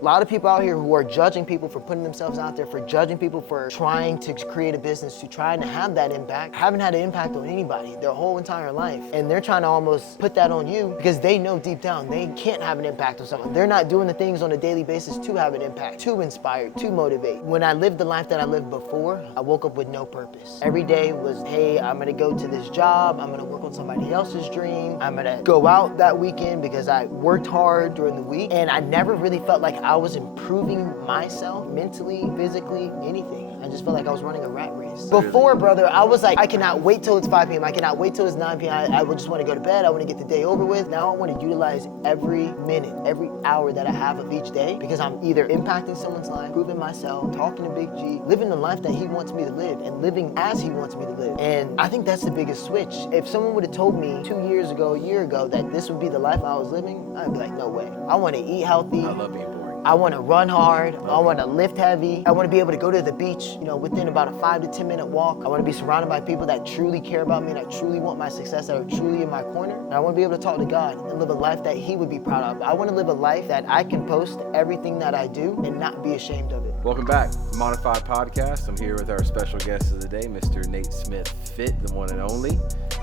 A lot of people out here who are judging people for putting themselves out there, for judging people for trying to create a business, to trying to have that impact, haven't had an impact on anybody their whole entire life. And they're trying to almost put that on you because they know deep down they can't have an impact on someone. They're not doing the things on a daily basis to have an impact, to inspire, to motivate. When I lived the life that I lived before, I woke up with no purpose. Every day was, hey, I'm gonna go to this job, I'm gonna work on somebody else's dream, I'm gonna go out that weekend because I worked hard during the week, and I never really felt like I was improving myself mentally, physically, anything. I just felt like I was running a rat race. Before, brother, I was like, I cannot wait till it's 5 p.m. I cannot wait till it's 9 p.m. I would just want to go to bed. I want to get the day over with. Now I want to utilize every minute, every hour that I have of each day because I'm either impacting someone's life, improving myself, talking to Big G, living the life that he wants me to live and living as he wants me to live. And I think that's the biggest switch. If someone would have told me 2 years ago, a year ago, that this would be the life I was living, I'd be like, no way. I want to eat healthy. I love being boring. I want to run hard. I want to lift heavy. I want to be able to go to the beach, within about a 5 to 10 minute walk. I want to be surrounded by people that truly care about me, that truly want my success, that are truly in my corner. And I want to be able to talk to God and live a life that he would be proud of. I want to live a life that I can post everything that I do and not be ashamed of it. Welcome back, Modified Podcast. I'm here with our special guest of the day, Mr. Nate Smith Fit, the one and only.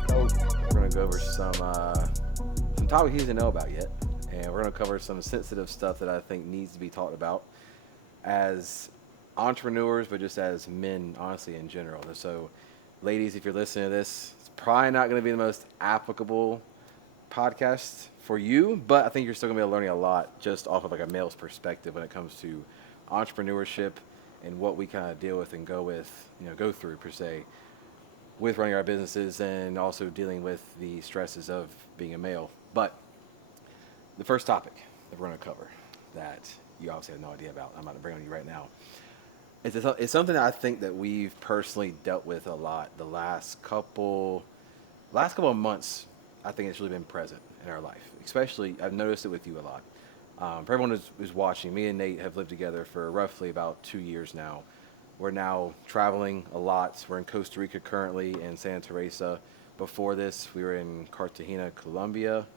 We're going to go over some topics he doesn't know about yet. And we're going to cover some sensitive stuff that I think needs to be talked about as entrepreneurs, but just as men, honestly, in general. And so, ladies, if you're listening to this, it's probably not going to be the most applicable podcast for you, but I think you're still going to be learning a lot just off of like a male's perspective when it comes to entrepreneurship and what we kind of deal with and go through per se with running our businesses and also dealing with the stresses of being a male. But the first topic that we're going to cover that you obviously have no idea about, I'm about to bring on you right now, it's something that I think that we've personally dealt with a lot the last couple of months. I think it's really been present in our life. Especially, I've noticed it with you a lot. For everyone who's watching, me and Nate have lived together for roughly about 2 years now. We're now traveling a lot. We're in Costa Rica currently and Santa Teresa. Before this, we were in Cartagena, Colombia.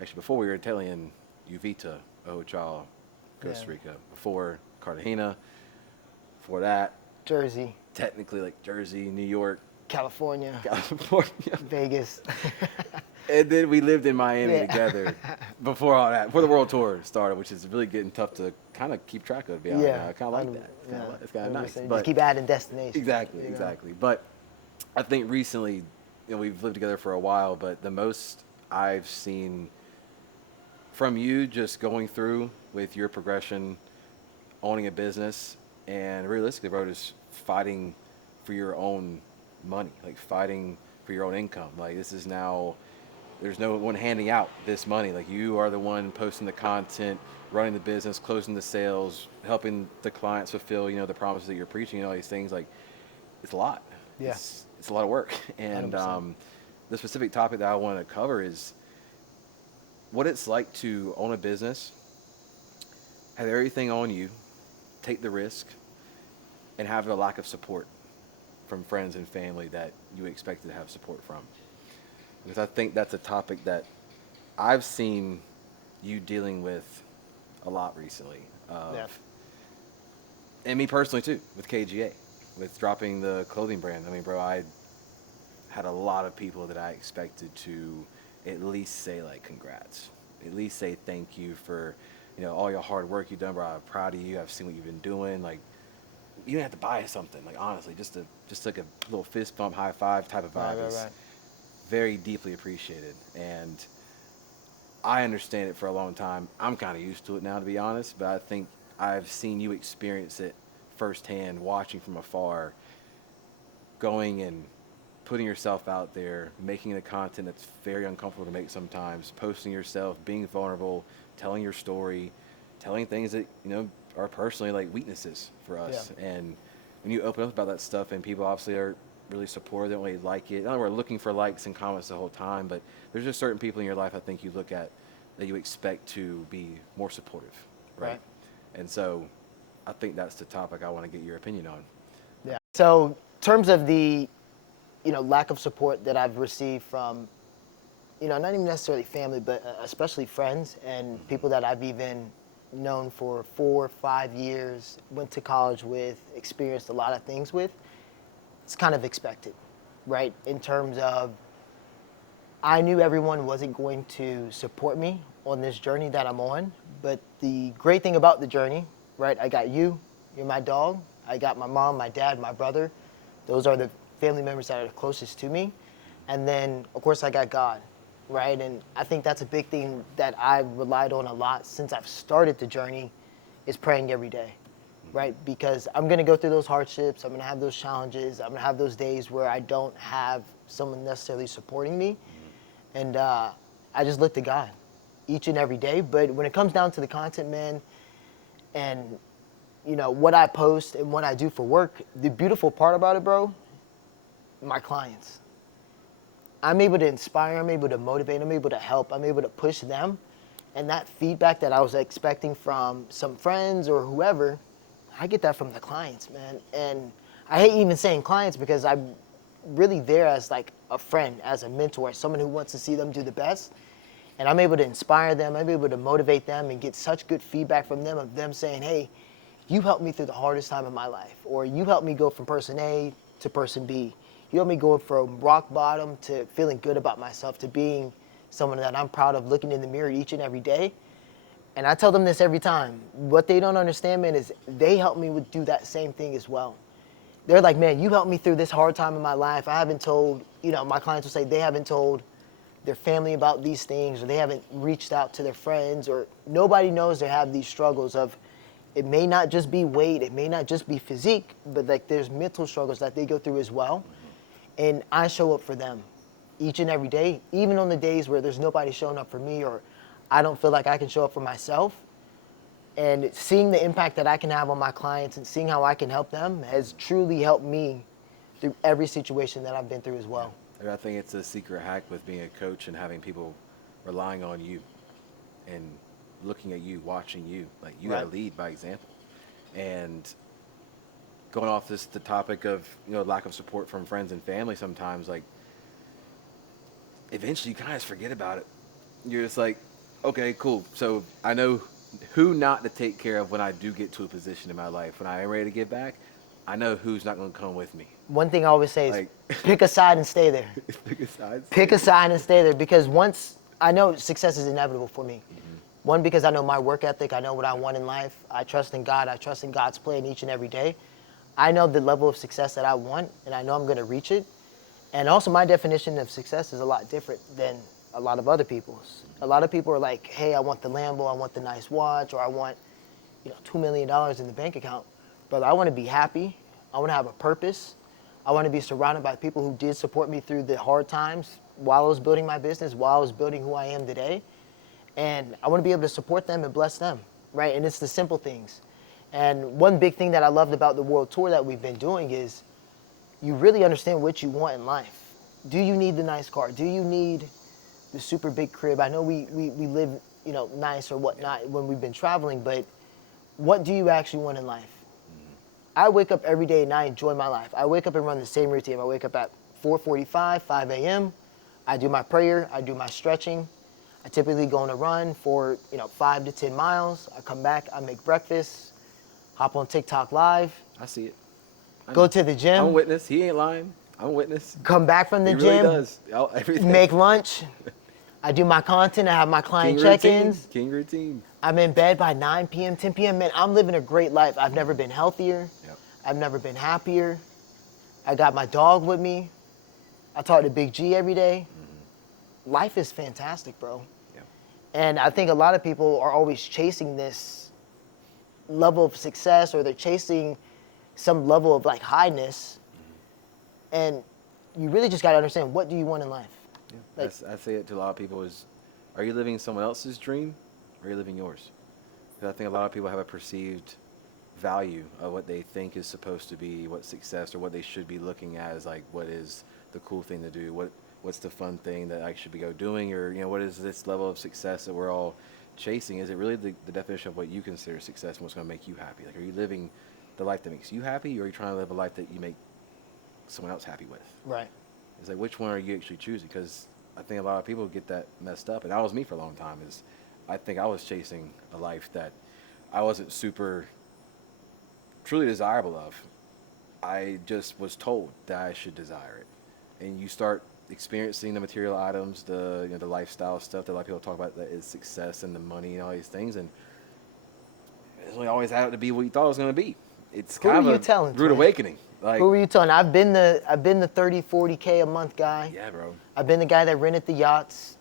Actually, before we were in Uvita, Ojal, Costa Rica. Before Cartagena, before that, Jersey. Technically like Jersey, New York. California. Vegas. And then we lived in Miami together before all that, before the world tour started, which is really getting tough to kind of keep track of, to be honest. I kind of like that. It's kind of nice. But just keep adding destinations. Exactly. But I think recently, we've lived together for a while, but the most I've seen from you just going through with your progression, owning a business, and realistically, bro, just fighting for your own money, like fighting for your own income. Like this is now, there's no one handing out this money. Like you are the one posting the content, running the business, closing the sales, helping the clients fulfill, the promises that you're preaching, all these things. Like it's a lot. Yeah. It's a lot of work. And the specific topic that I want to cover is what it's like to own a business, have everything on you, take the risk, and have a lack of support from friends and family that you expected to have support from. Because I think that's a topic that I've seen you dealing with a lot recently. And me personally too, with KGA, with dropping the clothing brand. I mean, bro, I had a lot of people that I expected to at least say like congrats, at least say thank you for all your hard work you've done, bro. I'm proud of you. I've seen what you've been doing. Like you didn't have to buy something, like honestly, just like a little fist bump, high five type of vibe is very deeply appreciated. And I understand it for a long time. I'm kind of used to it now, to be honest, but I think I've seen you experience it firsthand, watching from afar, going and putting yourself out there, making the content that's very uncomfortable to make sometimes, posting yourself, being vulnerable, telling your story, telling things that, are personally like weaknesses for us. Yeah. And when you open up about that stuff and people obviously are really supportive, they don't really like it. Not that we're looking for likes and comments the whole time, but there's just certain people in your life I think you look at that you expect to be more supportive, right? And so I think that's the topic I want to get your opinion on. Yeah. So in terms of the lack of support that I've received from, not even necessarily family, but especially friends and people that I've even known for 4 or 5 years, went to college with, experienced a lot of things with, it's kind of expected, right? In terms of, I knew everyone wasn't going to support me on this journey that I'm on, but the great thing about the journey, right? I got you, you're my dog. I got my mom, my dad, my brother. Those are the family members that are the closest to me. And then, of course, I got God, right? And I think that's a big thing that I've relied on a lot since I've started the journey, is praying every day, right? Because I'm gonna go through those hardships, I'm gonna have those challenges, I'm gonna have those days where I don't have someone necessarily supporting me. And I just look to God each and every day. But when it comes down to the content, man, and what I post and what I do for work, the beautiful part about it, bro, my clients. I'm able to inspire, I'm able to motivate, I'm able to help, I'm able to push them. And that feedback that I was expecting from some friends or whoever, I get that from the clients, man. And I hate even saying clients because I'm really there as like a friend, as a mentor, as someone who wants to see them do the best. And I'm able to inspire them, I'm able to motivate them and get such good feedback from them, of them saying, hey, you helped me through the hardest time of my life, or you helped me go from person A to person B. You helped me go from rock bottom to feeling good about myself, to being someone that I'm proud of, looking in the mirror each and every day. And I tell them this every time. What they don't understand, man, is they help me do that same thing as well. They're like, man, you helped me through this hard time in my life. I haven't told, my clients will say they haven't told their family about these things, or they haven't reached out to their friends, or nobody knows they have these struggles of, it may not just be weight, it may not just be physique, but like there's mental struggles that they go through as well. And I show up for them each and every day, even on the days where there's nobody showing up for me, or I don't feel like I can show up for myself. And seeing the impact that I can have on my clients and seeing how I can help them has truly helped me through every situation that I've been through as well. I think it's a secret hack with being a coach and having people relying on you and looking at you, watching you. Like, you gotta lead by example. And going off the topic of lack of support from friends and family, sometimes, like, eventually you kind of forget about it. You're just like, okay, cool. So I know who not to take care of when I do get to a position in my life. When I am ready to get back, I know who's not going to come with me. One thing I always say is pick a side and stay there. Pick a side and stay there, because once I know success is inevitable for me. Mm-hmm. One, because I know my work ethic, I know what I want in life. I trust in God, I trust in God's plan each and every day. I know the level of success that I want, and I know I'm going to reach it. And also, my definition of success is a lot different than a lot of other people's. A lot of people are like, hey, I want the Lambo, I want the nice watch, or I want, $2 million in the bank account. Brother, I want to be happy. I want to have a purpose. I want to be surrounded by people who did support me through the hard times while I was building my business, while I was building who I am today. And I want to be able to support them and bless them, right? And it's the simple things. And one big thing that I loved about the world tour that we've been doing is you really understand what you want in life. Do you need the nice car? Do you need the super big crib? I know we live, nice or whatnot when we've been traveling, but what do you actually want in life? I wake up every day and I enjoy my life. I wake up and run the same routine. I wake up at 4:45, 5 a.m. I do my prayer. I do my stretching. I typically go on a run for 5 to 10 miles. I come back. I make breakfast. Hop on TikTok Live. I see it. Go to the gym. I'm a witness. He ain't lying. I'm a witness. Come back from the he gym. Really does. Everything. Make lunch. I do my content. I have my client check-ins. King routine. I'm in bed by 9 p.m., 10 p.m. Man, I'm living a great life. I've never been healthier. Yep. I've never been happier. I got my dog with me. I talk to Big G every day. Mm-hmm. Life is fantastic, bro. Yep. And I think a lot of people are always chasing this level of success, or they're chasing some level of like highness. Mm-hmm. And you really just got to understand, what do you want in life? Yeah. I say it to a lot of people is, are you living someone else's dream, or are you living yours? Because I think a lot of people have a perceived value of what they think is supposed to be what success, or what they should be looking at as like what is the cool thing to do, what's the fun thing that I should be doing, or what is this level of success that we're all chasing? Is it really the definition of what you consider success and what's going to make you happy? Like, are you living the life that makes you happy, or are you trying to live a life that you make someone else happy with? Right. It's like, which one are you actually choosing? Because I think a lot of people get that messed up, and that was me for a long time. Is I think I was chasing a life that I wasn't super truly desirable of. I just was told that I should desire it. And you start experiencing the material items, the lifestyle stuff that a lot of people talk about, that is success and the money and all these things, and it's only always had to be what you thought it was going to be. It's Who kind were you of a telling, rude twin? awakening. Like, Who were you telling? I've been the 30, 40K a month guy. yeah, bro. I've been the guy that rented the yachts,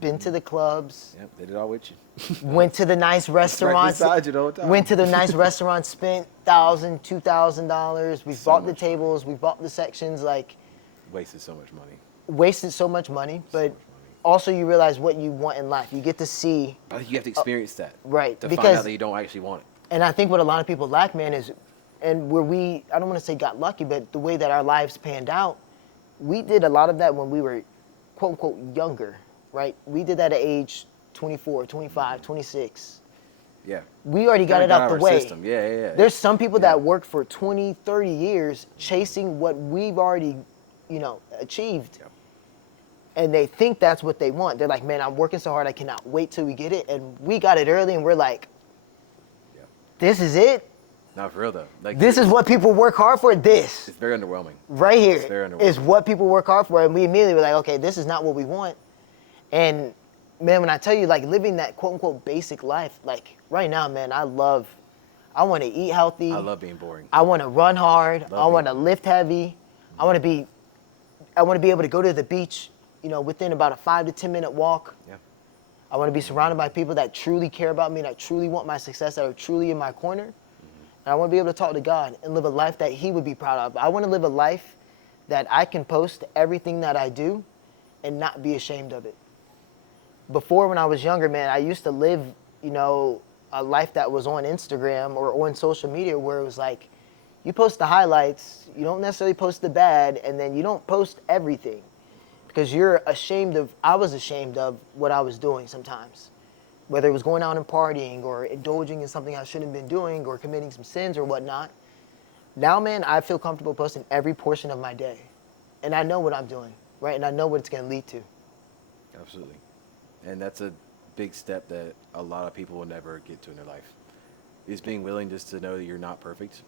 been to the clubs, Yep, did it all with you. went to the nice restaurants. beside you the whole time. Went to the nice restaurants, spent $1,000, $2,000. We So bought the much tables, we bought the sections, like Wasted so much money. wasted so much money. But also you realize what you want in life. You get to see, But you have to experience that. right, To find because- out that you don't actually want it. and I think what a lot of people lack, man, is, and where we, I don't want to say got lucky, but the way that our lives panned out, we did a lot of that when we were, quote unquote, younger, right? We did that at age 24, 25, 26. Yeah. We already got it out the our way. system. Yeah. There's some people that work for 20, 30 years chasing what we've already, achieved. Yep. And they think that's what they want. They're like, man, I'm working so hard, I cannot wait till we get it. And we got it early and we're like, Yep. this is it? Not for real though. Like, This is what people work hard for? This. It's very underwhelming. Right It's very here underwhelming. is what people work hard for. And we immediately were like, okay, this is not what we want. And man, when I tell you, like, living that quote unquote basic life, like right now, man, I want to eat healthy. I love being boring. I want to run hard. I want to being- lift heavy. I want to be able to go to the beach, within about a 5 to 10 minute walk. Yeah. I want to be surrounded by people that truly care about me, that truly want my success, that are truly in my corner. And I want to be able to talk to God and live a life that He would be proud of. I want to live a life that I can post everything that I do and not be ashamed of it. Before, when I was younger, man, I used to live, a life that was on Instagram or on social media where it was like, you post the highlights, you don't necessarily post the bad, and then you don't post everything because I was ashamed of what I was doing sometimes. Whether it was going out and partying or indulging in something I shouldn't have been doing or committing some sins or whatnot. Now, man, I feel comfortable posting every portion of my day. And I know what I'm doing, right? And I know what it's going to lead to. Absolutely. And that's a big step that a lot of people will never get to in their life, is being willing just to know that you're not perfect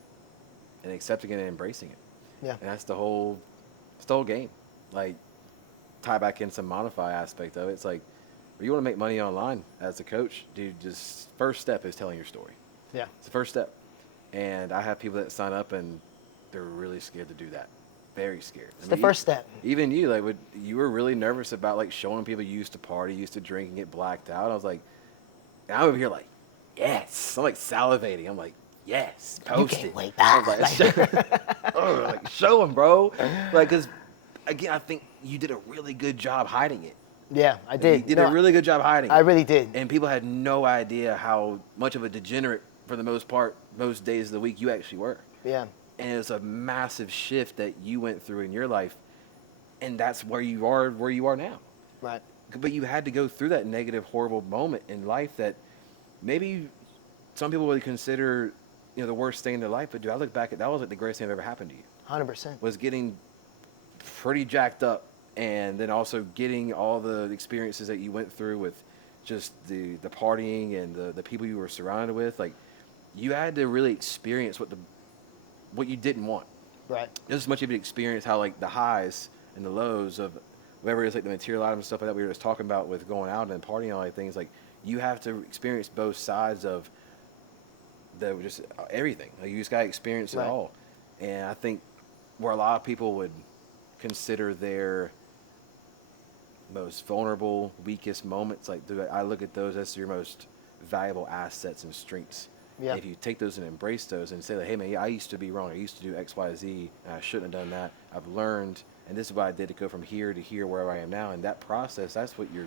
and accepting it and embracing it. Yeah. And that's the whole game. Like, tie back in some monify aspect of it. It's like, if you want to make money online as a coach, dude, just first step is telling your story. Yeah. It's the first step. And I have people that sign up and they're really scared to do that. Very scared. It's the first step. Even you, like, you were really nervous about, like, showing people you used to party, used to drink and get blacked out. I was like, and I'm over here like, yes. I'm like salivating. I'm like, yes, post can't it. wait. I was like, show them, bro. Like, because, again, I think you did a really good job hiding it. Yeah, I did. You did a really good job hiding it. I really did. And people had no idea how much of a degenerate, for the most part, most days of the week, you actually were. Yeah. And it was a massive shift that you went through in your life, and that's where you are now. Right. But you had to go through that negative, horrible moment in life that maybe some people would consider, the worst thing in their life. But dude, I look back at that was like the greatest thing that ever happened to you. 100%. Was getting pretty jacked up, and then also getting all the experiences that you went through with just the partying and the people you were surrounded with. Like, you had to really experience what you didn't want. Right. Just as much of an experience how, like, the highs and the lows of whatever it is, like the material items and stuff like that we were just talking about with going out and partying and all these things. Like, you have to experience both sides of just everything. Like, you just got to experience it Right. all. And I think where a lot of people would consider their most vulnerable, weakest moments, like, I look at those as your most valuable assets and strengths. Yeah. If you take those and embrace those and say, like, hey, man, I used to be wrong. I used to do X, Y, Z, and I shouldn't have done that. I've learned, and this is what I did to go from here to here, where I am now. And that process, that's what you're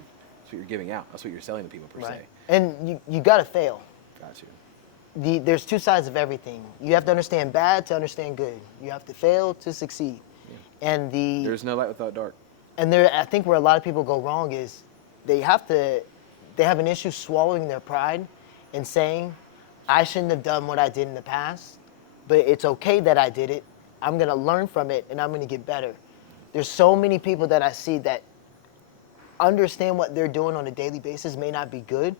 giving out. That's what you're selling to people, per se. Right. And you got to fail. Got you. There's two sides of everything. You have to understand bad to understand good. You have to fail to succeed. Yeah. And There's no light without dark. And I think where a lot of people go wrong is they have an issue swallowing their pride and saying, I shouldn't have done what I did in the past, but it's okay that I did it. I'm going to learn from it and I'm going to get better. There's so many people that I see that understand what they're doing on a daily basis may not be good.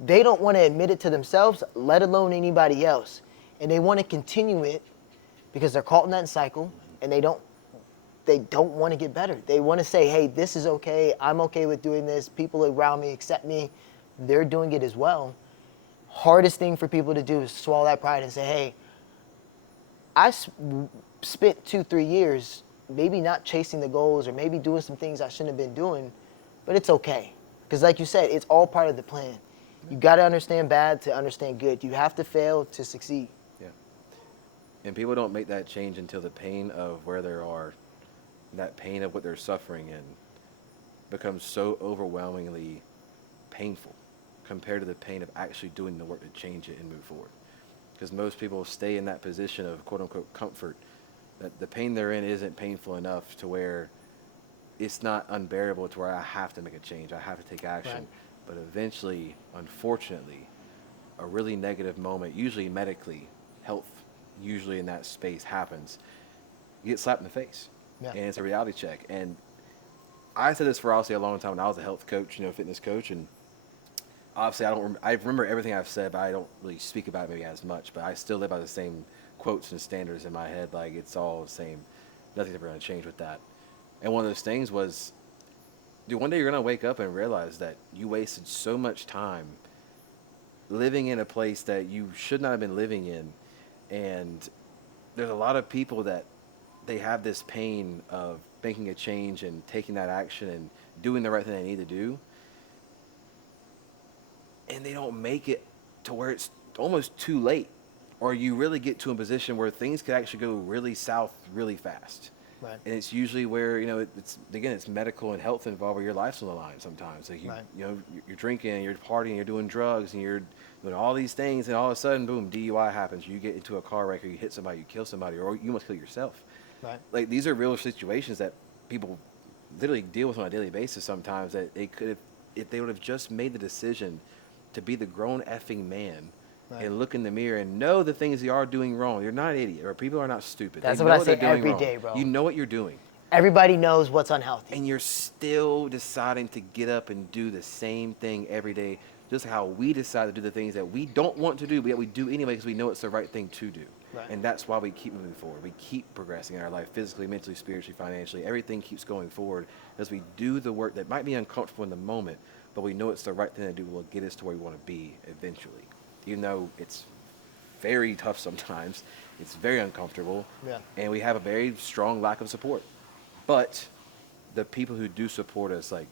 they don't want to admit it to themselves, let alone anybody else. And they want to continue it because they're caught in that cycle, and they don't want to get better. They want to say, hey, this is okay. I'm okay with doing this. People around me accept me. They're doing it as well. Hardest thing for people to do is swallow that pride and say, hey, I spent 2-3 years maybe not chasing the goals or maybe doing some things I shouldn't have been doing, but it's okay. Because like you said, it's all part of the plan. You got to understand bad to understand good. You have to fail to succeed. Yeah. And people don't make that change until the pain of where they are, that pain of what they're suffering in, becomes so overwhelmingly painful compared to the pain of actually doing the work to change it and move forward. Because most people stay in that position of quote unquote comfort, that the pain they're in isn't painful enough to where it's not unbearable to where I have to make a change, I have to take action. Right. But eventually, unfortunately, a really negative moment, usually medically, health, usually in that space happens, you get slapped in the face. Yeah. And it's a reality check. And I said this for obviously a long time when I was a health coach, fitness coach, and obviously I remember everything I've said, but I don't really speak about it maybe as much, but I still live by the same quotes and standards in my head. Like, it's all the same. Nothing's ever going to change with that. And one of those things was, dude, one day you're going to wake up and realize that you wasted so much time living in a place that you should not have been living in. And there's a lot of people that they have this pain of making a change and taking that action and doing the right thing they need to do. And they don't make it to where it's almost too late. Or you really get to a position where things could actually go really south really fast. Right. And it's usually where, it's medical and health involved where your life's on the line sometimes. Like you're drinking, you're partying, you're doing drugs, and you're doing all these things, and all of a sudden, boom, DUI happens. You get into a car wreck, or you hit somebody, you kill somebody, or you almost kill yourself. Right. Like, these are real situations that people literally deal with on a daily basis sometimes, that they could have, if they would have just made the decision to be the grown effing man. Right. And look in the mirror and know the things you are doing wrong. You're not an idiot, or people are not stupid. That's what I say every day, bro. You know what you're doing. Everybody knows what's unhealthy. And you're still deciding to get up and do the same thing every day, just how we decide to do the things that we don't want to do, but yet we do anyway because we know it's the right thing to do. Right. And that's why we keep moving forward. We keep progressing in our life, physically, mentally, spiritually, financially. Everything keeps going forward as we do the work that might be uncomfortable in the moment, but we know it's the right thing to do. Will get us to where we want to be eventually. Even though it's very tough sometimes, it's very uncomfortable, and we have a very strong lack of support. But the people who do support us, like,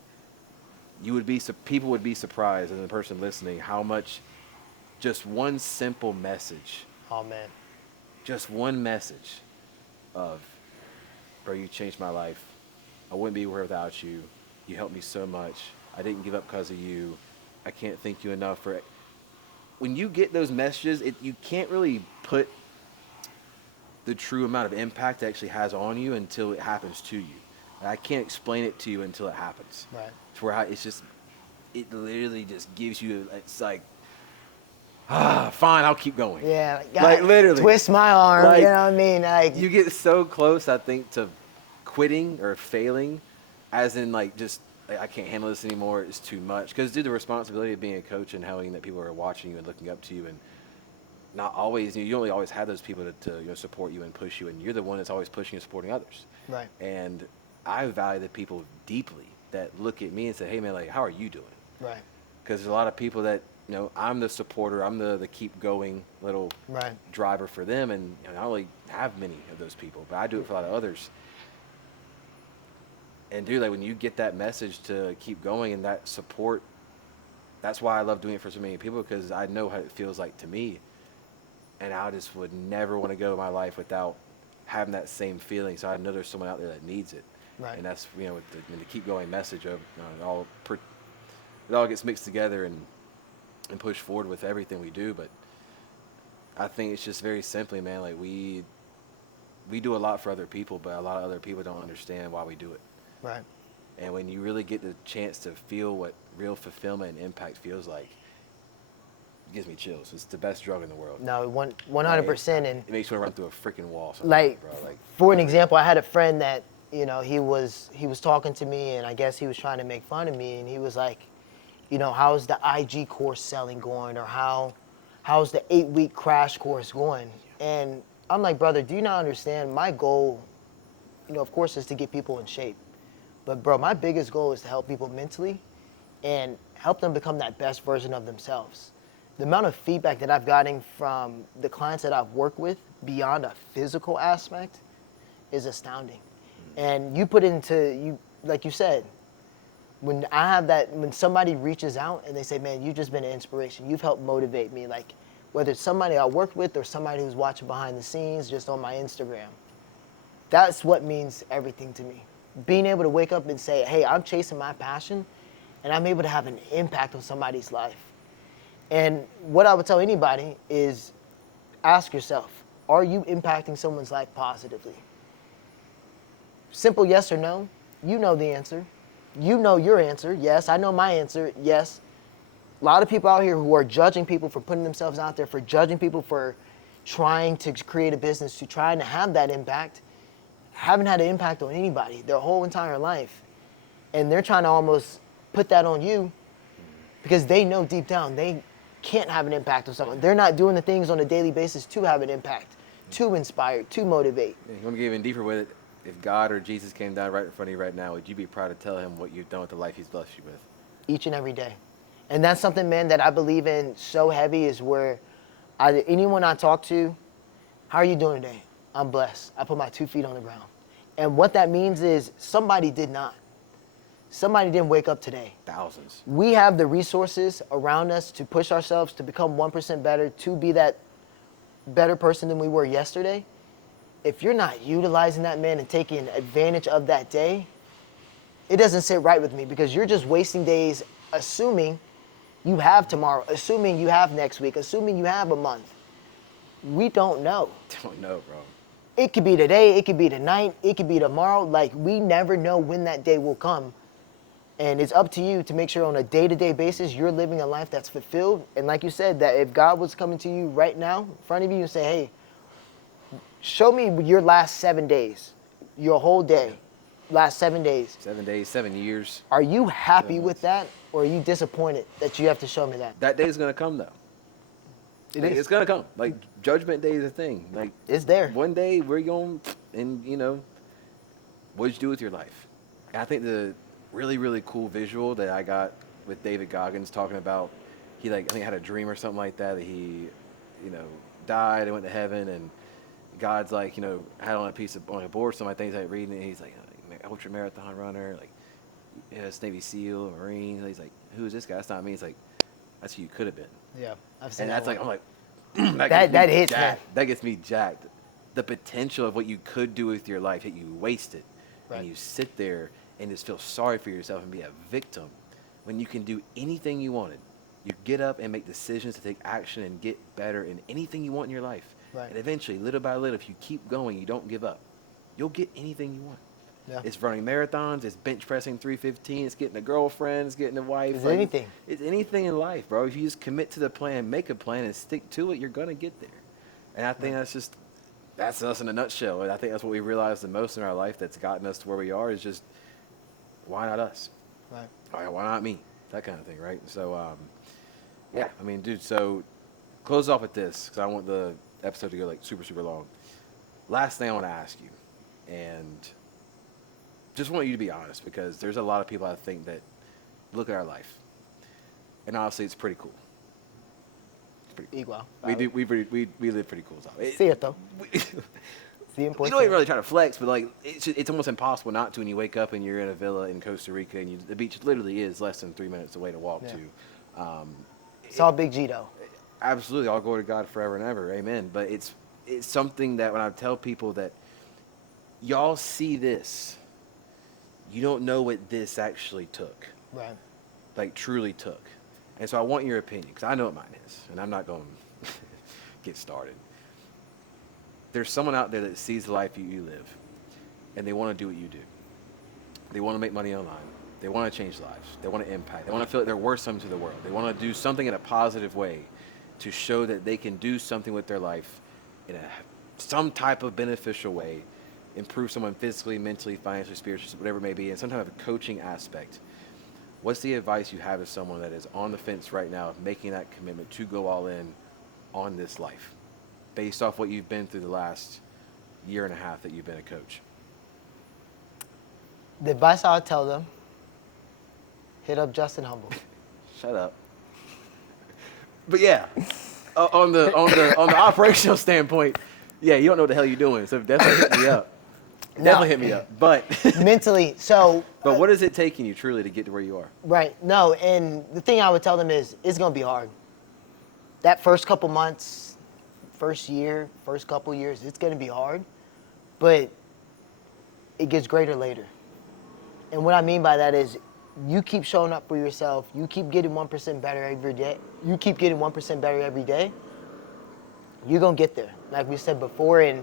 people would be surprised, as a person listening, how much just one simple message. Oh, man. Just one message of, bro, you changed my life. I wouldn't be here without you. You helped me so much. I didn't give up because of you. I can't thank you enough for it. When you get those messages, you can't really put the true amount of impact it actually has on you until it happens to you. I can't explain it to you until it happens. Right. To where it literally just gives you, it's like, fine, I'll keep going. Yeah, like literally. Twist my arm, like, you know what I mean? Like, you get so close, I think, to quitting or failing, as in like just, I can't handle this anymore, it's too much. Because, dude, the responsibility of being a coach and knowing that people are watching you and looking up to you, and not always, you only always have those people to support you and push you, and you're the one that's always pushing and supporting others. Right. And I value the people deeply that look at me and say, hey, man, like, how are you doing? Right. Because there's a lot of people that, I'm the supporter, I'm the keep going little driver for them, and I don't really have many of those people, but I do it for a lot of others. And dude, like, when you get that message to keep going and that support, that's why I love doing it for so many people, because I know how it feels like to me. And I just would never want to go my life without having that same feeling. So I know there's someone out there that needs it. Right. And that's, with the keep going message of, it all gets mixed together and pushed forward with everything we do. But I think it's just very simply, man, like, we do a lot for other people, but a lot of other people don't understand why we do it. Right. And when you really get the chance to feel what real fulfillment and impact feels like, it gives me chills. It's the best drug in the world. No, 100%. And it makes me run through a freaking wall. Like, bro. Like, for an example, I had a friend that, he was talking to me, and I guess he was trying to make fun of me, and he was like, how's the IG course selling going, or how's the 8-week crash course going? And I'm like, brother, do you not understand? My goal, of course, is to get people in shape. But bro, my biggest goal is to help people mentally and help them become that best version of themselves. The amount of feedback that I've gotten from the clients that I've worked with beyond a physical aspect is astounding. And you put it into, like you said, when somebody reaches out and they say, man, you've just been an inspiration. You've helped motivate me. Like, whether it's somebody I worked with or somebody who's watching behind the scenes just on my Instagram, that's what means everything to me. Being able to wake up and say, hey, I'm chasing my passion and I'm able to have an impact on somebody's life. And what I would tell anybody is ask yourself, are you impacting someone's life positively? Simple yes or no. You know the answer. You know your answer. Yes, I know my answer. Yes. A lot of people out here who are judging people for putting themselves out there, for judging people for trying to create a business, to trying to have that impact, haven't had an impact on anybody their whole entire life. And they're trying to almost put that on you because they know deep down they can't have an impact on someone. They're not doing the things on a daily basis to have an impact, to inspire, to motivate. Yeah, you want to get even deeper with it? If God or Jesus came down right in front of you right now, would you be proud to tell him what you've done with the life he's blessed you with? Each and every day. And that's something, man, that I believe in so heavy is where anyone I talk to, how are you doing today? I'm blessed. I put my 2 feet on the ground. And what that means is somebody did not. Somebody didn't wake up today. Thousands. We have the resources around us to push ourselves to become 1% better, to be that better person than we were yesterday. If you're not utilizing that, man, and taking advantage of that day, it doesn't sit right with me because you're just wasting days assuming you have tomorrow, assuming you have next week, assuming you have a month. We don't know. Don't know, bro. It could be today, it could be tonight, it could be tomorrow. Like, we never know when that day will come. And it's up to you to make sure on a day-to-day basis you're living a life that's fulfilled. And like you said, that if God was coming to you right now in front of you and say, hey, show me your last 7 days, your whole day, last 7 days. 7 days, 7 years. Are you happy with that, or are you disappointed that you have to show me that? That day's going to come, though. It's going to come. Like, Judgment Day is a thing. Like, it's there. One day we're going, and, what did you do with your life? And I think the really, really cool visual that I got with David Goggins talking about, I think had a dream or something like that he, died and went to heaven, and God's like, had on a board, some of my things I read, and he's like, ultra marathon runner, like, it's Navy SEAL, Marine. He's like, who is this guy? That's not me. He's like, that's who you could have been. Yeah, I've seen and that. that's one. like, I'm like, that hits, man. That gets me jacked. The potential of what you could do with your life, yet you waste it, Right. and you sit there and just feel sorry for yourself and be a victim when you can do anything you wanted. You get up and make decisions to take action and get better in anything you want in your life. Right. And eventually, little by little, if you keep going, you don't give up, you'll get anything you want. Yeah. It's running marathons, it's bench pressing 315, it's getting a girlfriend, it's getting a wife. It's anything. It's anything in life, bro. If you just commit to the plan, make a plan, and stick to it, you're going to get there. And I think that's us in a nutshell. And I think that's what we realized the most in our life that's gotten us to where we are is just, why not us? Right. Why not me? That kind of thing, right? So, yeah, I mean, dude, so close off with this because I want the episode to go like super, super long. Last thing I want to ask you, and just want you to be honest because there's a lot of people I think that look at our life, and honestly, it's pretty cool. It's pretty cool. Igual. We live pretty cool. Cierto. We don't even really try to flex, but like it's almost impossible not to when you wake up and you're in a villa in Costa Rica and the beach literally is less than 3 minutes away to walk to. It's all Big G though. Absolutely, I'll go to God forever and ever, amen. But it's something that when I tell people that y'all see this, you don't know what this actually took. Right. Like truly took. And so I want your opinion because I know what mine is, and I'm not going to get started. There's someone out there that sees the life you live, and they want to do what you do. They want to make money online. They want to change lives. They want to impact. They want to feel like they're worth something to the world. They want to do something in a positive way to show that they can do something with their life in some type of beneficial way, improve someone physically, mentally, financially, spiritually, whatever it may be, and some type of coaching aspect. What's the advice you have to someone that is on the fence right now, making that commitment to go all in on this life, based off what you've been through the last year and a half that you've been a coach? The advice I would tell them, hit up Justin Humble. Shut up. But yeah, on the operational standpoint, yeah, you don't know what the hell you're doing, so definitely hit me up. Definitely hit me up. But Mentally, so. But what is it taking you truly to get to where you are? Right. No, and the thing I would tell them is it's gonna be hard. That first couple months, first year, first couple years, it's gonna be hard, but it gets greater later. And what I mean by that is you keep showing up for yourself, you keep getting 1% better every day, you keep getting 1% better every day, you're gonna get there. Like we said before, and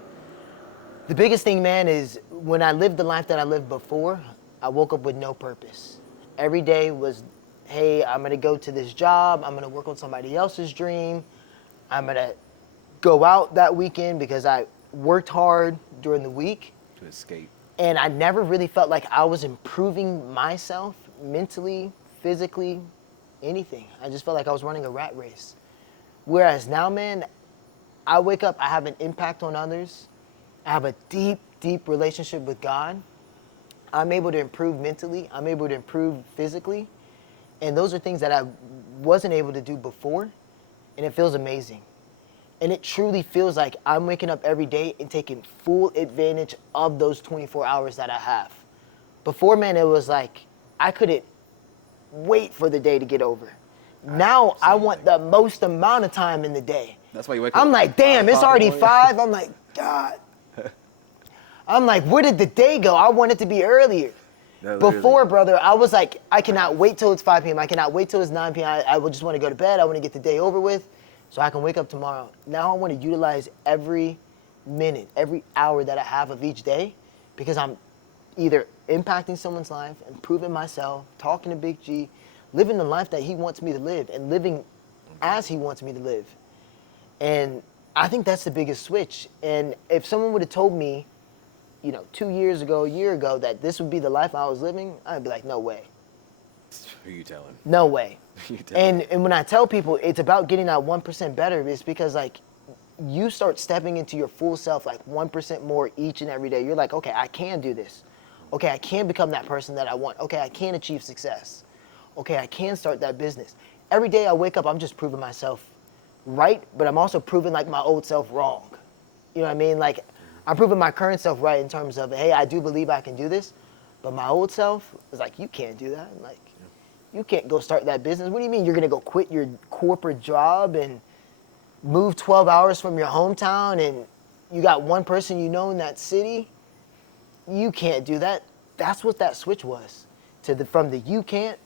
the biggest thing, man, is when I lived the life that I lived before, I woke up with no purpose. Every day was, hey, I'm gonna go to this job, I'm gonna work on somebody else's dream, I'm gonna go out that weekend because I worked hard during the week. To escape. And I never really felt like I was improving myself mentally, physically, anything. I just felt like I was running a rat race. Whereas now, man, I wake up, I have an impact on others. I have a deep, deep relationship with God. I'm able to improve mentally. I'm able to improve physically. And those are things that I wasn't able to do before. And it feels amazing. And it truly feels like I'm waking up every day and taking full advantage of those 24 hours that I have. Before, man, it was like I couldn't wait for the day to get over. Now I want the most amount of time in the day. That's why you wake up. I'm like, damn, it's already 5. I'm like, God. I'm like, where did the day go? I want it to be earlier. No, Before, brother, I was like, I cannot wait till it's 5 p.m. I cannot wait till it's 9 p.m. I would just want to go to bed. I want to get the day over with so I can wake up tomorrow. Now I want to utilize every minute, every hour that I have of each day because I'm either impacting someone's life, improving myself, talking to Big G, living the life that he wants me to live and living as he wants me to live. And I think that's the biggest switch. And if someone would have told me, 2 years ago, a year ago, that this would be the life I was living, I'd be like, no way. Who you telling? No way. And when I tell people it's about getting that 1% better, it's because like you start stepping into your full self like 1% more each and every day. You're like, okay, I can do this. Okay, I can become that person that I want. Okay, I can achieve success. Okay, I can start that business. Every day I wake up, I'm just proving myself right, but I'm also proving like my old self wrong. You know what I mean? Like I'm proving my current self right in terms of, hey, I do believe I can do this, but my old self is like, you can't do that. Like, you can't go start that business. What do you mean you're gonna go quit your corporate job and move 12 hours from your hometown and you got one person you know in that city? You can't do that. That's what that switch was. From the you can't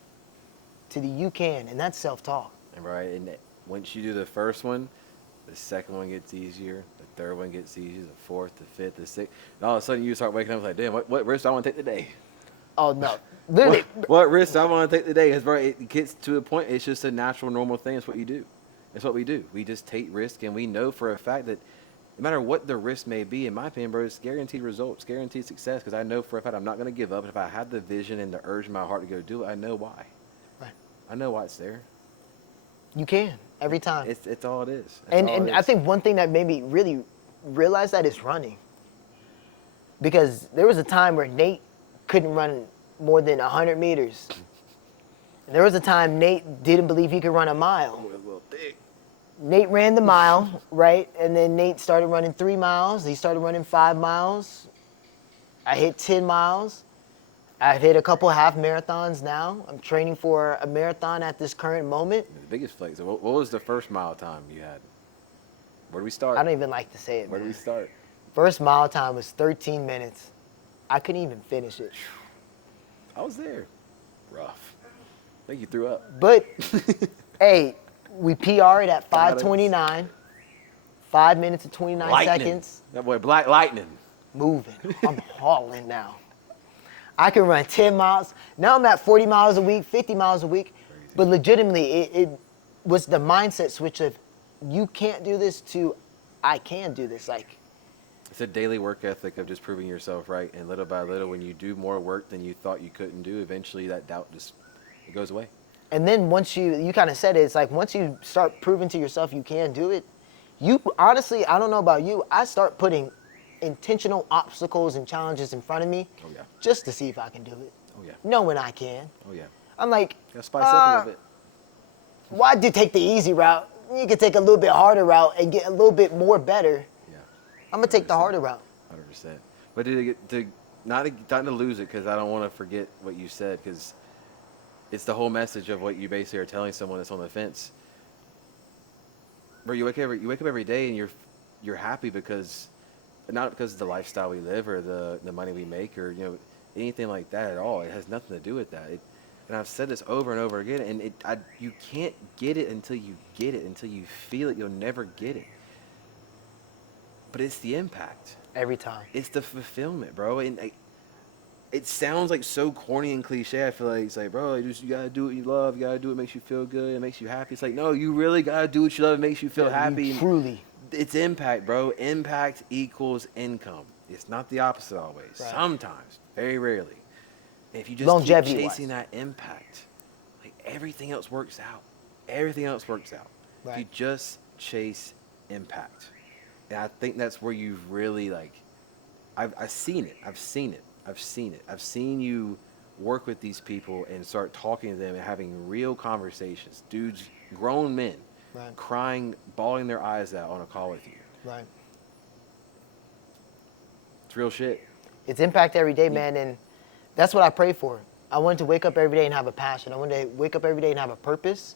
to the you can, and that's self-talk. Right, and once you do the first one, the second one gets easier, the third one gets easier, the fourth, the fifth, the sixth, and all of a sudden you start waking up like, damn, what risk do I want to take today? Oh, no. Literally. What risk do I want to take today? Because it gets to a point, it's just a natural, normal thing. It's what you do. It's what we do. We just take risk, and we know for a fact that no matter what the risk may be, in my opinion, bro, it's guaranteed results, guaranteed success, because I know for a fact I'm not going to give up. And if I have the vision and the urge in my heart to go do it, I know why. Right. I know why it's there. You can, every time. It's all it is. And I think one thing that made me really realize that is running. Because there was a time where Nate couldn't run more than 100 meters. And there was a time Nate didn't believe he could run a mile. A little thick. Nate ran the mile, right? And then Nate started running 3 miles. He started running 5 miles. I hit 10 miles. I've hit a couple half marathons now. I'm training for a marathon at this current moment. The biggest flex. What was the first mile time you had? Where do we start? I don't even like to say it, Where do we start? First mile time was 13 minutes. I couldn't even finish it. I was there. Rough. I think you threw up. But, hey, we PR'd at 5:29. 5 minutes and 29 seconds. That boy, Black Lightning. Moving. I'm hauling now. I can run 10 miles. Now I'm at 40 miles a week, 50 miles a week. Crazy. But legitimately, it was the mindset switch of you can't do this to I can do this. Like, it's a daily work ethic of just proving yourself right. And little by little, when you do more work than you thought you couldn't do, eventually that doubt just it goes away. And then once you kind of said it, it's like once you start proving to yourself you can do it, you honestly, I don't know about you, I start putting intentional obstacles and challenges in front of me Oh yeah. just to see if I can do it. Oh yeah. Knowing I can. Oh yeah. I'm like, Gotta spice up a little bit. why did take the easy route? You could take a little bit harder route and get a little bit more better. Yeah. I'm gonna take the 100%. harder route. 100%. But not to lose it, because I don't want to forget what you said, because it's the whole message of what you basically are telling someone that's on the fence. Bro, you wake up every day and you're happy because, not because of the lifestyle we live or the money we make or anything like that at all. It has nothing to do with that. And I've said this over and over again, and you can't get it until you get it, until you feel it. You'll never get it. But it's the impact. Every time. It's the fulfillment, bro. And it sounds like so corny and cliche. I feel like it's like, bro, you gotta do what you love. You gotta do what makes you feel good. It makes you happy. It's like, no, you really gotta do what you love. It makes you feel happy. You truly. It's impact, bro. Impact equals income. It's not the opposite always. Right. Sometimes, very rarely. And if you just keep chasing that impact, like everything else works out. Everything else works out. Right. You just chase impact. And I think that's where you've really I've seen it. I've seen it. I've seen you work with these people and start talking to them and having real conversations. Dudes, grown men, right, crying, bawling their eyes out on a call with you. Right. It's real shit. It's impact every day, man, and that's what I pray for. I want to wake up every day and have a passion. I want to wake up every day and have a purpose.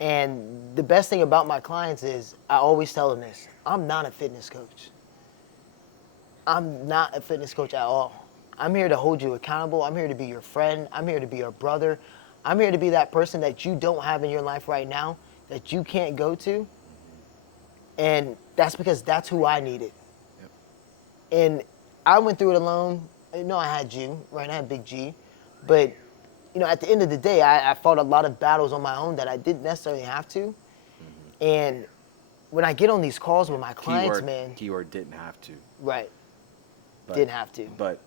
And the best thing about my clients is I always tell them this. I'm not a fitness coach. I'm not a fitness coach at all. I'm here to hold you accountable. I'm here to be your friend. I'm here to be your brother. I'm here to be that person that you don't have in your life right now, that you can't go to. And that's because that's who I needed. Yep. And I went through it alone. I had you, right? I had Big G. But, at the end of the day, I fought a lot of battles on my own that I didn't necessarily have to. Mm-hmm. And when I get on these calls with my clients, Keyword didn't have to. Right. But, didn't have to. But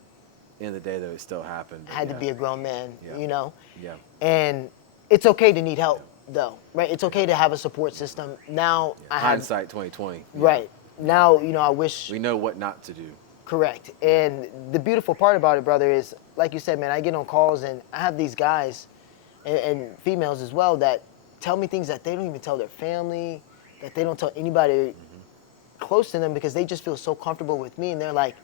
in the day, though, it still happened. I had to be a grown man, Yeah. And it's okay to need help, though, right? It's okay to have a support system. Now I have... Hindsight 2020. Right. Now, I wish... We know what not to do. Correct. And the beautiful part about it, brother, is, like you said, man, I get on calls and I have these guys and females as well that tell me things that they don't even tell their family, that they don't tell anybody close to them because they just feel so comfortable with me. And they're like,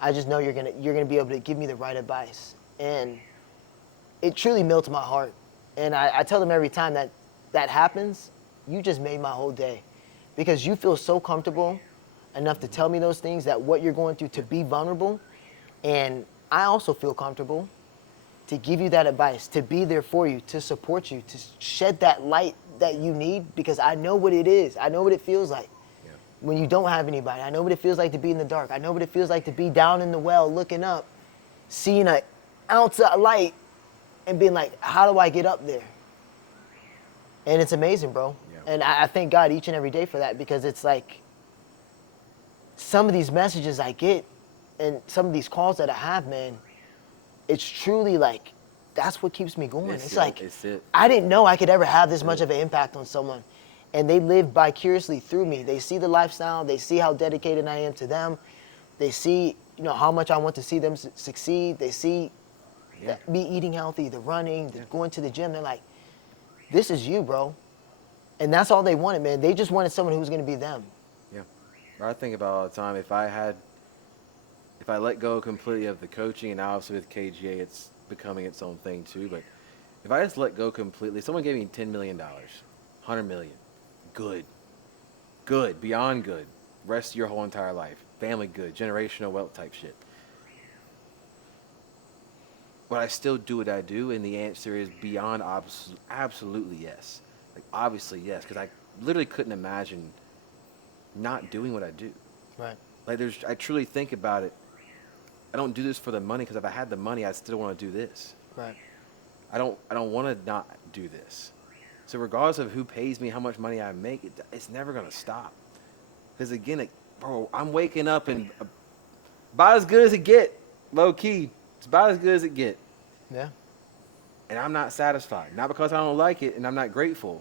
I just know you're gonna be able to give me the right advice. And it truly melts my heart. And I tell them every time that happens, you just made my whole day. Because you feel so comfortable enough to tell me those things, that what you're going through, to be vulnerable. And I also feel comfortable to give you that advice, to be there for you, to support you, to shed that light that you need, because I know what it is. I know what it feels like when you don't have anybody. I know what it feels like to be in the dark. I know what it feels like to be down in the well, looking up, seeing an ounce of light and being like, how do I get up there? And it's amazing, bro. Yeah. And I thank God each and every day for that, because it's like some of these messages I get and some of these calls that I have, man, it's truly like, that's what keeps me going. It's like, I didn't know I could ever have this much of an impact on someone. And they live vicariously through me. They see the lifestyle. They see how dedicated I am to them. They see, how much I want to see them succeed. They see me eating healthy, the running, the going to the gym. They're like, this is you, bro. And that's all they wanted, man. They just wanted someone who was going to be them. Yeah. I think about all the time, if I let go completely of the coaching, and obviously with KGA, it's becoming its own thing too, but if I just let go completely, someone gave me $10 million, $100 million, good, beyond good, rest of your whole entire life, family good, generational wealth type shit. Would I still do what I do? And the answer is beyond absolutely yes. Like, obviously yes, because I literally couldn't imagine not doing what I do. Right. Like, I truly think about it. I don't do this for the money, because if I had the money, I still want to do this. Right. I don't want to not do this. So regardless of who pays me, how much money I make, it's never going to stop. Because again, bro, I'm waking up and about as good as it get, low key. It's about as good as it get. Yeah. and I'm not satisfied. Not because I don't like it and I'm not grateful,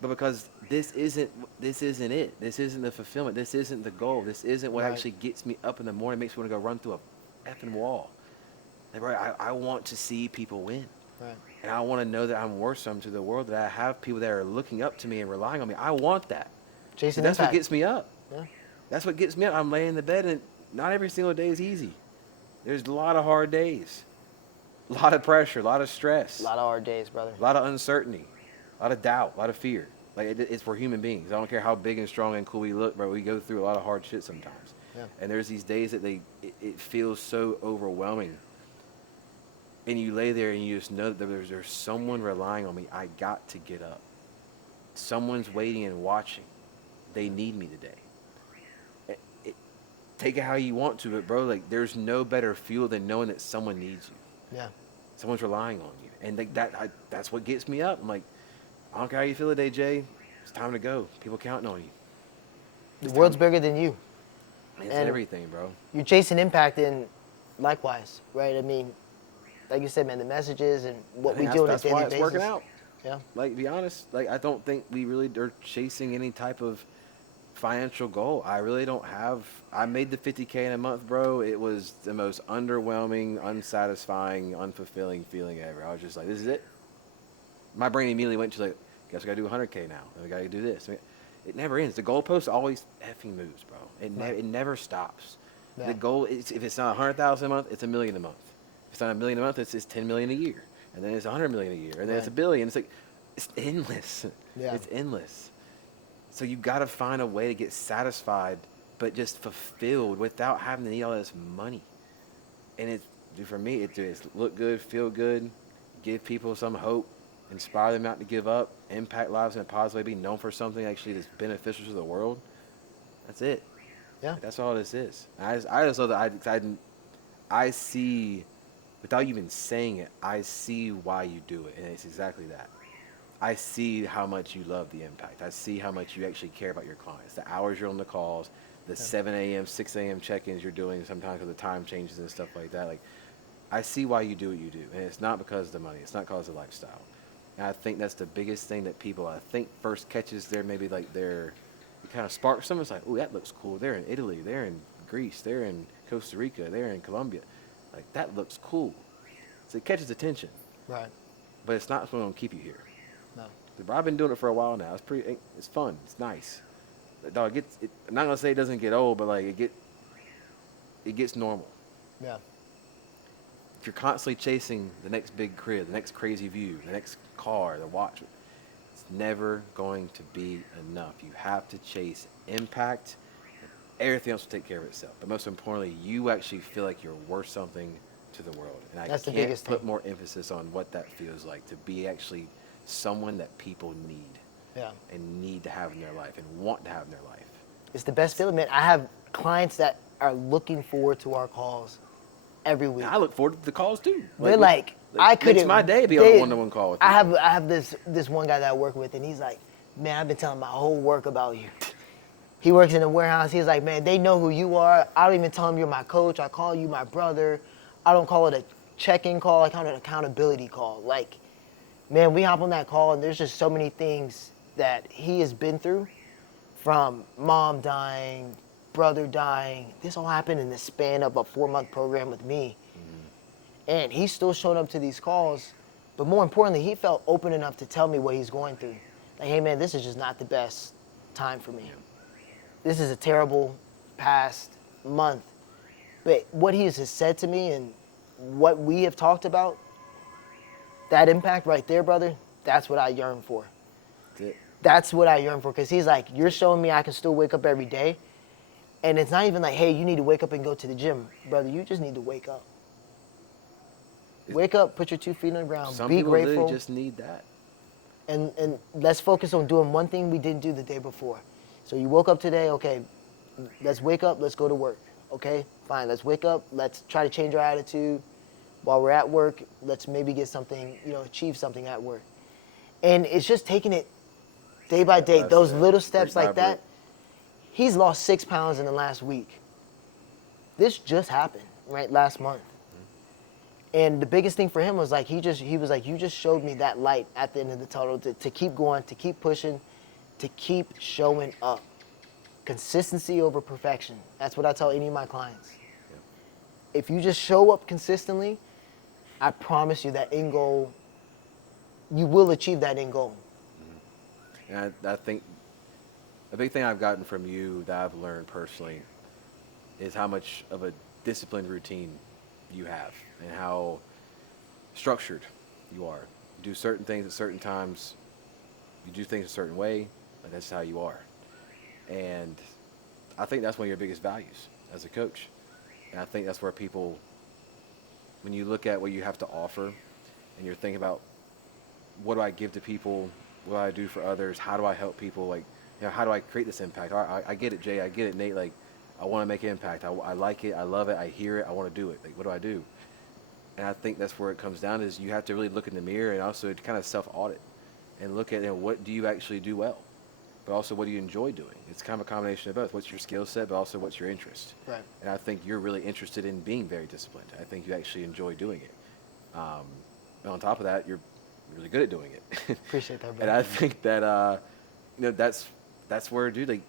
but because this isn't it. This isn't the fulfillment. This isn't the goal. This isn't what Right. actually gets me up in the morning, makes me want to go run through a effing wall. Like, right, I want to see people win. Right. And I want to know that I'm worth something to the world, that I have people that are looking up to me and relying on me. I want that. Chasing That's what impact. gets me up. Yeah. That's what gets me up. I'm laying in the bed, and not every single day is easy. There's a lot of hard days, a lot of pressure, a lot of stress, A lot of hard days, brother. a lot of uncertainty, a lot of doubt, a lot of fear. Like, it's for human beings. I don't care how big and strong and cool we look, bro. We go through a lot of hard shit sometimes. Yeah. And there's these days that it feels so overwhelming. And you lay there and you just know that there's someone relying on me. I got to get up. Someone's waiting and watching. They need me today. Take it how you want to, but bro, like, there's no better fuel than knowing that someone needs you. Yeah. Someone's relying on you, and like that's what gets me up. I'm like, I don't care how you feel today, Jay. It's time to go. People counting on you. The world's bigger than you. It's And everything, bro. You're chasing impact, and likewise, right? I mean, like you said, man, the messages and what we do on a That's daily why basis. it's working out. Yeah. Like, to be honest, like, I don't think we really are chasing any type of financial goal. I really don't have. I made the 50K in a month, bro. It was the most underwhelming, unsatisfying, unfulfilling feeling ever. I was just like, this is it. My brain immediately went to, like, guess we gotta do 100K now. Then we gotta do this. I mean, it never ends. The goalpost always effing moves, bro. It never stops. Yeah. The goal is, if it's not 100,000 a month, it's $1 million a month. If it's not $1 million a month, it's 10 million a year, and then it's 100 million a year, and then it's Right. $1 billion. It's like, it's endless. Yeah. It's endless. So you got to find a way to get satisfied, but just fulfilled without having to need all this money. And it's, for me, it's look good, feel good, give people some hope, inspire them not to give up, impact lives in a positive way, be known for something actually that's beneficial to the world. That's it. Yeah. That's all this is. I just love that I see, without even saying it, I see why you do it, and it's exactly that. I see how much you love the impact. I see how much you actually care about your clients. The hours you're on the calls, the 7 a.m., 6 a.m. check-ins you're doing sometimes with the time changes and stuff like that. Like, I see why you do what you do. And it's not because of the money. It's not because of the lifestyle. And I think that's the biggest thing that people, I think, first catches their, maybe like it kind of sparks them. It's like, oh, that looks cool. They're in Italy. They're in Greece. They're in Costa Rica. They're in Colombia. Like, that looks cool. So it catches attention. Right. But it's not what's going to keep you here. No. I've been doing it for a while now. It's fun. It's nice. Dog, I'm not gonna say it doesn't get old, but like it gets normal. Yeah. If you're constantly chasing the next big crib, the next crazy view, the next car, the watch, it's never going to be enough. You have to chase impact. Everything else will take care of itself. But most importantly, you actually feel like you're worth something to the world. And That's the I can't biggest put thing. more emphasis on what that feels like to be actually someone that people need. Yeah. And need to have in their life and want to have in their life. It's the best feeling, man. I have clients that are looking forward to our calls every week. And I look forward to the calls too. They're like, I couldn't. Makes my day to be on a one-to-one call with you. I have this one guy that I work with, and he's like, man, I've been telling my whole work about you. He works in a warehouse. He's like, man, they know who you are. I don't even tell them you're my coach. I call you my brother. I don't call it a check-in call. I call it an accountability call. Like, man, we hop on that call, and there's just so many things that he has been through, from mom dying, brother dying. This all happened in the span of a 4-month program with me. And he's still showing up to these calls. But more importantly, he felt open enough to tell me what he's going through. Like, hey, man, this is just not the best time for me. This is a terrible past month. But what he has said to me and what we have talked about, that impact right there, brother, that's what I yearn for. That's it. That's what I yearn for. Because he's like, you're showing me I can still wake up every day. And it's not even like, hey, you need to wake up and go to the gym. Brother, you just need to wake up. Wake up, put your 2 feet on the ground, Some be people grateful, really just need that. and let's focus on doing one thing we didn't do the day before. So you woke up today, okay, let's wake up, let's go to work. Okay, fine, let's wake up, let's try to change our attitude. While we're at work, let's maybe get something, achieve something at work. And it's just taking it day by day, those little steps like that. He's lost 6 pounds in the last week. This just happened, right, last month. And the biggest thing for him was like, he was like, you just showed me that light at the end of the tunnel to keep going, to keep pushing, to keep showing up. Consistency over perfection. That's what I tell any of my clients. If you just show up consistently, I promise you that end goal, you will achieve that end goal. And I think a big thing I've gotten from you that I've learned personally is how much of a disciplined routine you have and how structured you are. You do certain things at certain times. You do things a certain way, and that's how you are. And I think that's one of your biggest values as a coach. And I think that's where people, when you look at what you have to offer and you're thinking about what do I give to people, what do I do for others, how do I help people, like, you know, how do I create this impact? I get it, Jay, I get it, Nate, like, I want to make an impact. I like it, I love it, I hear it, I want to do it. Like, what do I do? And I think that's where it comes down is you have to really look in the mirror and also kind of self-audit and look at, you know, what do you actually do well? But also what do you enjoy doing? It's kind of a combination of both. What's your skill set, but also what's your interest? Right. And I think you're really interested in being very disciplined. I think you actually enjoy doing it. And on top of that, you're really good at doing it. Appreciate that, bro. And I think that, you know, that's where, dude, like,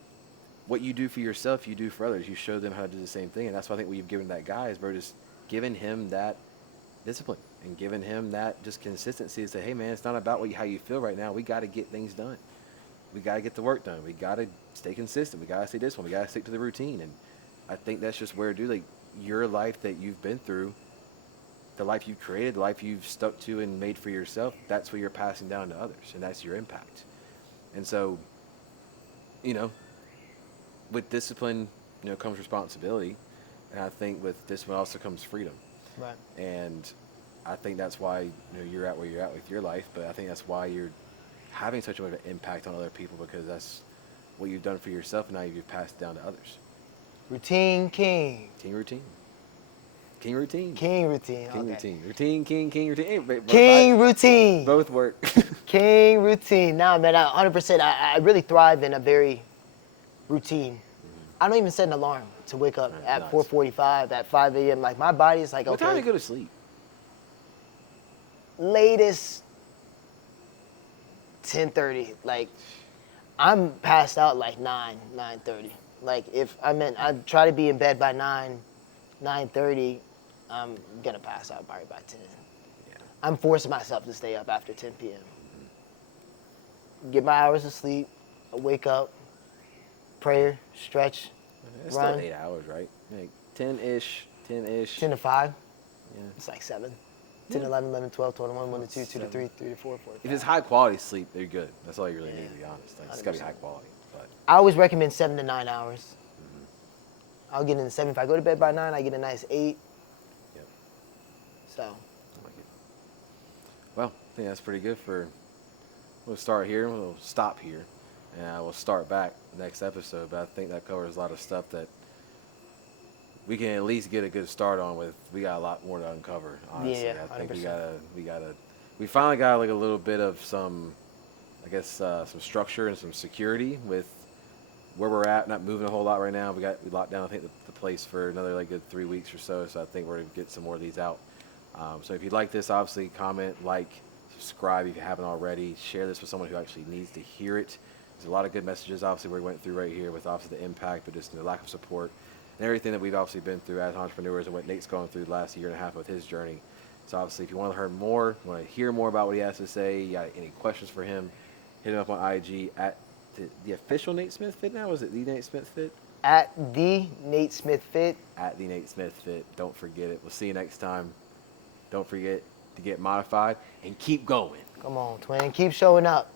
what you do for yourself, you do for others. You show them how to do the same thing. And that's why I think what you've given that guy is, bro, just giving him that discipline and giving him that just consistency to say, hey, man, it's not about how you feel right now. We got to get things done. We got to get the work done. We got to stay consistent. We got to stay disciplined. We got to stick to the routine. And I think that's just where, dude, like, your life that you've been through, the life you've created, the life you've stuck to and made for yourself, that's what you're passing down to others. And that's your impact. And so, you know, with discipline, you know, comes responsibility. And I think with discipline also comes freedom. Right. And I think that's why, you know, you're at where you're at with your life. But I think that's why you're having such an impact on other people, because that's what you've done for yourself, and now you've passed it down to others. Routine king. King routine. King routine. King routine. King Okay. routine. Routine, king routine. Hey, King routine. Both work. King routine. Nah, man, 100%. I really thrive in a very routine. I don't even set an alarm to wake up at Nice. 4:45, at 5 a.m. Like, my body is like, What time do okay, you go to sleep? latest 10:30. Like, I'm passed out like 9:30. Like, if I try to be in bed by 9:30, I'm gonna pass out probably by 10. Yeah. I'm forcing myself to stay up after 10 p.m. Get my hours of sleep, I wake up, prayer, stretch, It's run. still 8 hours, right? Like 10-ish. 10 to 5, Yeah. it's like 7. 10, 11, 11, 12, 12 to 1, 1 to 2, 2 to 3, 3 to 4, 4 to 5. If it's high quality sleep, they're good. That's all you really need, to be honest. Like, it's got to be 100%. high quality. But I always recommend 7 to 9 hours. I'll get in 7. If I go to bed by 9, I get a nice 8. Yep. So, I like it. Well, I think that's pretty good for. We'll start here. We'll stop here, and we'll start back next episode. But I think that covers a lot of stuff that we can at least get a good start on. With we got a lot more to uncover. Honestly, Yeah, I think 100%. we finally got like a little bit of some, I guess, some structure and some security with where we're at. Not moving a whole lot right now. We locked down, I think, the place for another like good 3 weeks or so. So I think we're gonna get some more of these out. So if you like this, obviously comment, like, subscribe if you haven't already. Share this with someone who actually needs to hear it. There's a lot of good messages, obviously, we went through right here with obviously the impact, but just the lack of support and everything that we've obviously been through as entrepreneurs and what Nate's going through the last year and a half with his journey. So obviously, if you want to learn more, want to hear more about what he has to say, you got any questions for him, hit him up on IG at the official Nate Smith Fit now? Is it the Nate Smith Fit? at the Nate Smith Fit. At the Nate Smith Fit. Don't forget it. We'll see you next time. Don't forget to get modified and keep going. Come on, twin. Keep showing up.